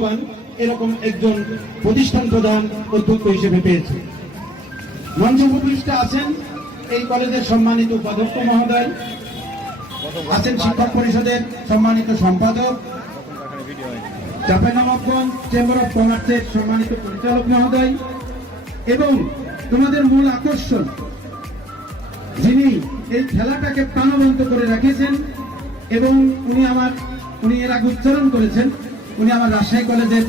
ভাগ্যবান এরকম একজন প্রতিষ্ঠান প্রধান অধ্যক্ষ হিসেবে পেয়েছে। মঞ্চ উপবিষ্ট আছেন এই কলেজের সম্মানিত উপাধ্যক্ষ মহোদয়, আছেন শিক্ষক পরিষদের সম্মানিত সম্পাদক চেম্বার অফ কমার্সের সম্মানিত পরিচালক মহোদয় এবং তোমাদের মূল আকর্ষণ, যিনি এই খেলাটাকে প্রাণবন্ত করে রেখেছেন এবং উনি আমার, উনি এর আগে উচ্চারণ করেছেন। উনি আমার রাজশাহী কলেজের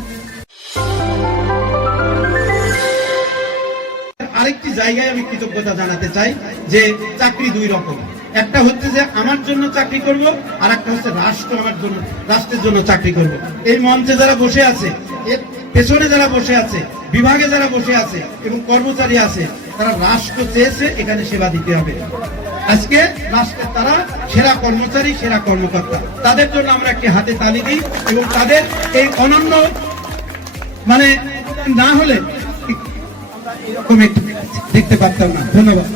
আরেকটি জায়গায় আমি কৃতজ্ঞতা জানাতে চাই যে চাকরি দুই রকম। একটা হচ্ছে যে আমার জন্য চাকরি করব আর একটা হচ্ছে রাষ্ট্র আমার জন্য, রাষ্ট্রের জন্য চাকরি করব। এই মঞ্চে যারা বসে আছে, এর পেছনে যারা বসে আছে, বিভাগে যারা বসে আছে এবং কর্মচারী আছে, তারা রাষ্ট্র চেয়েছে, এখানে সেবা দিতে হবে। আজকে রাষ্ট্রের তারা সেরা কর্মচারী, সেরা কর্মকর্তা। তাদের জন্য আমরা একটি হাতে তালি দিই এবং তাদের এই অনন্য মানে না হলে এরকম দেখতে পারতাম না। ধন্যবাদ।